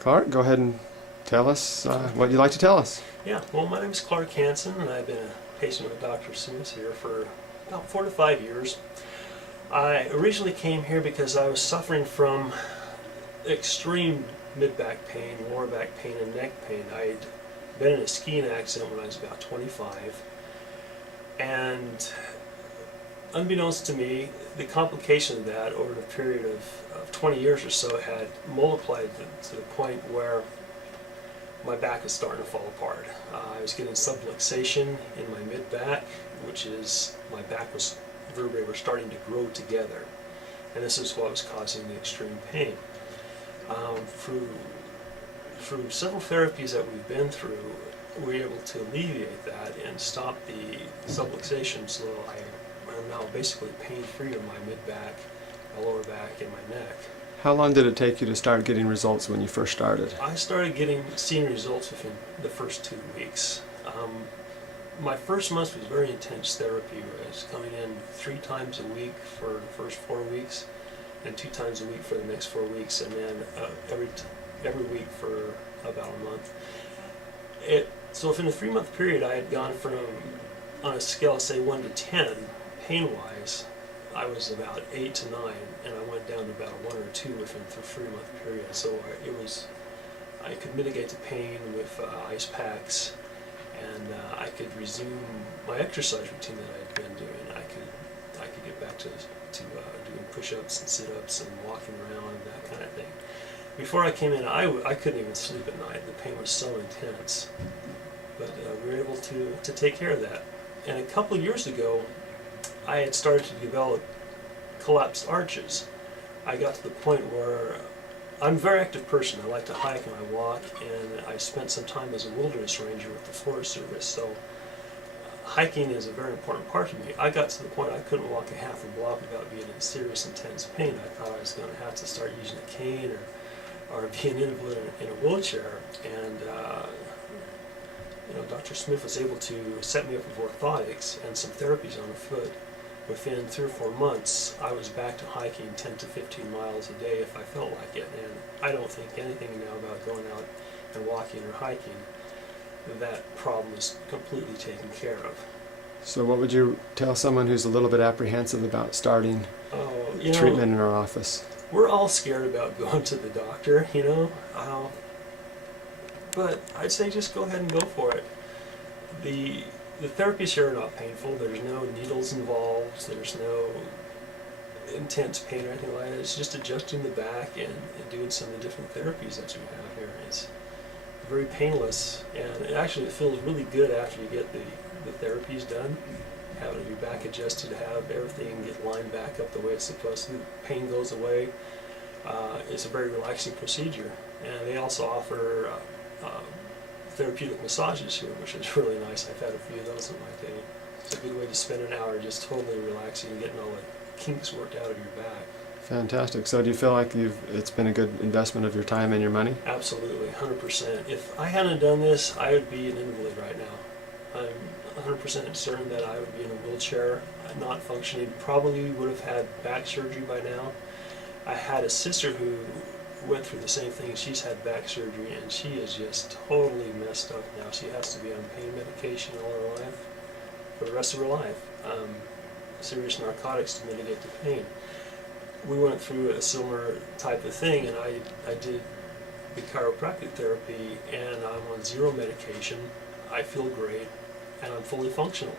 Clark, go ahead and tell us what you'd like to tell us. Yeah, well, my name is Clark Hansen, and I've been a patient with Dr. Smith here for about 4 to 5 years. I originally came here because I was suffering from extreme mid-back pain, lower back pain, and neck pain. I'd been in a skiing accident when I was about 25, and unbeknownst to me, the complication of that over the period of 20 years or so had multiplied to the point where my back was starting to fall apart. I was getting subluxation in my mid-back, which is my vertebrae were starting to grow together, and this is what was causing the extreme pain. Through several therapies that we've been through, we were able to alleviate that and stop the subluxation, so I am now basically pain-free in my mid-back, my lower back, and my neck. How long did it take you to start getting results when you first started? I started seeing results within the first 2 weeks. My first month was very intense therapy. I was coming in 3 times a week for the first 4 weeks, and 2 times a week for the next 4 weeks, and then every week for about a month. So within a 3-month period, I had gone from, on a scale of say 1 to 10, pain-wise, I was about 8 to 9, and I went down to about a 1 or 2 within the 3-month period. So I could mitigate the pain with ice packs, and I could resume my exercise routine that I had been doing. I could get back to doing push-ups and sit-ups and walking around and that kind of thing. Before I came in, I couldn't even sleep at night. The pain was so intense, but we were able to take care of that. And a couple of years ago, I had started to develop collapsed arches. I got to the point where I'm a very active person. I like to hike and I walk, and I spent some time as a wilderness ranger with the Forest Service, so hiking is a very important part of me. I got to the point I couldn't walk a half a block without being in serious, intense pain. I thought I was going to have to start using a cane or be an invalid in a wheelchair, and Dr. Smith was able to set me up with orthotics and some therapies on the foot. Within 3 or 4 months, I was back to hiking 10 to 15 miles a day if I felt like it, and I don't think anything now about going out and walking or hiking. That problem is completely taken care of. So what would you tell someone who's a little bit apprehensive about starting treatment in our office? We're all scared about going to the doctor, but I'd say just go ahead and go for it. The therapies here are not painful. There's no needles involved. There's no intense pain or anything like that. It's just adjusting the back and doing some of the different therapies that you have here. It's very painless, and it feels really good after you get the therapies done. Having your back adjusted, have everything get lined back up the way it's supposed to. The pain goes away. It's a very relaxing procedure, and they also offer therapeutic massages here, which is really nice. I've had a few of those in my day. It's a good way to spend an hour just totally relaxing and getting all the kinks worked out of your back. Fantastic. So do you feel like it's been a good investment of your time and your money? Absolutely, 100%. If I hadn't done this, I would be an invalid right now. I'm 100% certain that I would be in a wheelchair, not functioning, probably would have had back surgery by now. I had a sister who went through the same thing. She's had back surgery, and she is just totally messed up now. She has to be on pain medication all her life, for the rest of her life. Serious narcotics to mitigate the pain. We went through a similar type of thing, and I did the chiropractic therapy, and I'm on 0 medication. I feel great, and I'm fully functional.